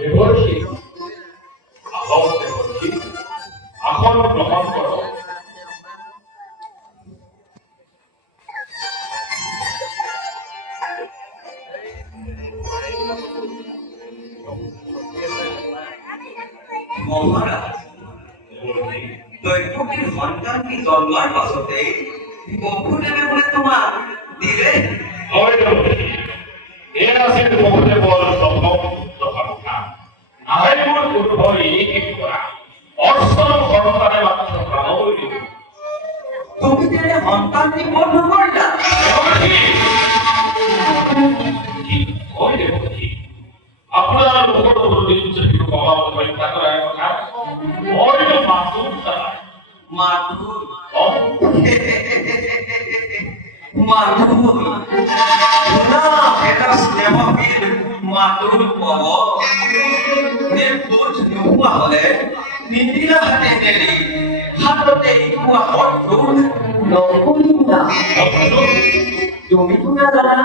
দেবর্ষি আহম দেবর্ষি আসন গ্রহণ করো। মহারাজ, দৈত্যটির সন্তানটি জন্মার পাছতে বহু দেবে বলে তোমার দিলে এর আছে বহুতে বল সম্ভব সন্তান নাহে মোর দুর্ভয় এই করা অর্ষণ সন্তানে মাত্র প্রাণ হইল। তুমি তেনে সন্তানটি বন্ধ করিলা। আপনার মুখত প্রতিদিন বাবা পরীক্ষা করার কথা হয়তো মাতুর তারা মাতুর মাতুর না এটা স্নেহহীন মাতুর পব নে বোঝ নোহোৱা হলে নিদিলা হাতে নেলি হাততে ইকুয়া হঠটোৰ নকৰিলা। তুমি তো না জানা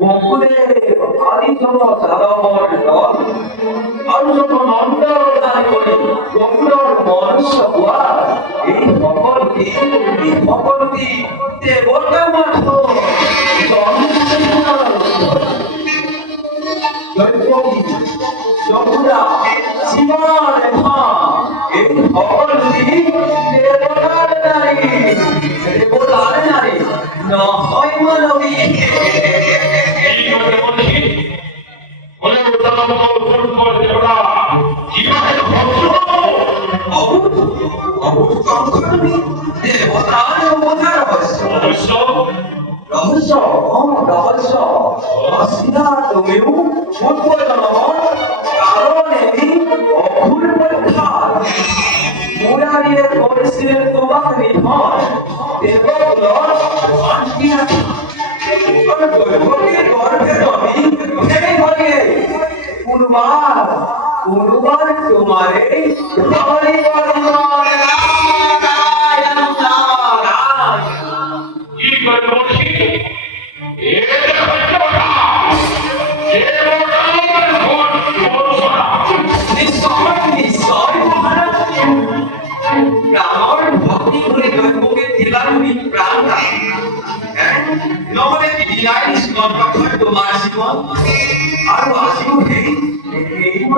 বকুলে আদিচন্দ্র যাদবর দল আৰু যখন অন্তৰ্ধান কৰি বকুলৰ মনুষ্য হোৱা এই সকলোটি দেৱতা মাথো যমুনা সীমাৰ ৰেখা এই সকলোটি দেৱতাৰ নাৰী নহয় মানৱী। তোমারে ভক্তি করে দৈবকে দিলাম প্রাণ নহলে বিলাই তোমার জীবন আৰু আজিও এই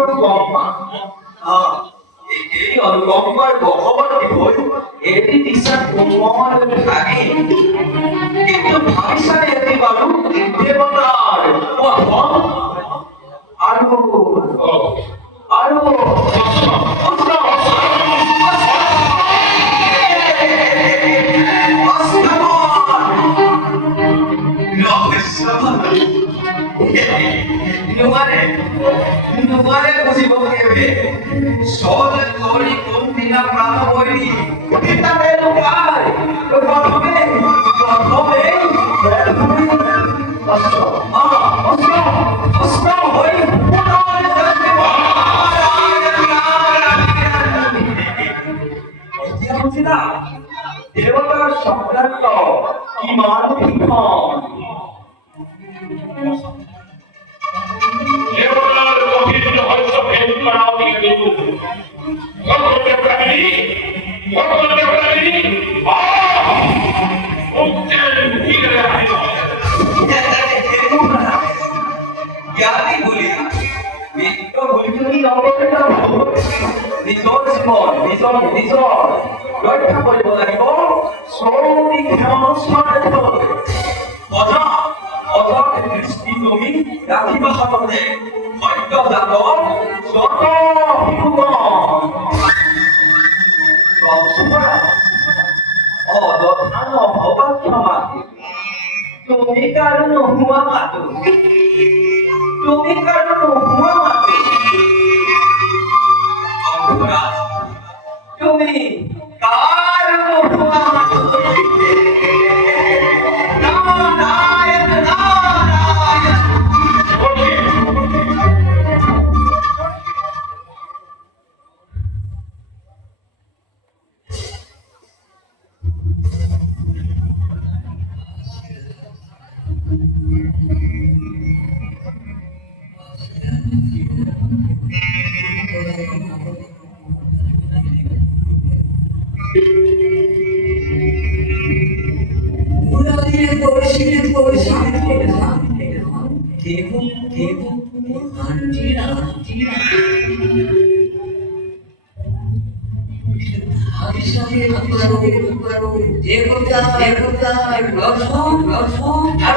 অনুকম্পা এই অনুকম্পার বহবতী হৈ এটি বিশ্বাস কোমল থাকে কিন্তু ভাবিছানে এটি বাৰু দেৱতাৰ পথন আৰু বুঝিব কেবে সহজে ধরি কোন দিনা প্রাণ বলি পিতাকে লুকায় প্রথমে দেবতার সম্রাট কি মানবী দেবতার গভীর রহস্য ভেদ করা দিকে ভগবতে প্রাণী জ্ঞানী বলি মিত্র বলি নবটা নিজৰ জীৱন নিজৰ ৰক্ষা কৰিব লাগিব সৌমিক সংস্কাৰত অজক দৃষ্টি তুমি ৰাখিবা হাততে সত্য জাতক যত অযথান অভক্ষমা তুমি কারো নোহোৱা মাতো তুমি কারো নোহোৱা মাতো অপরাধ তুমি কারো নোহোৱা মাতো নারায়ণ নারায়ণ পুরাদিনে পড়েছিলেন দেব দেব আন্টিরা দেবতা দেবতা রসম রসম আর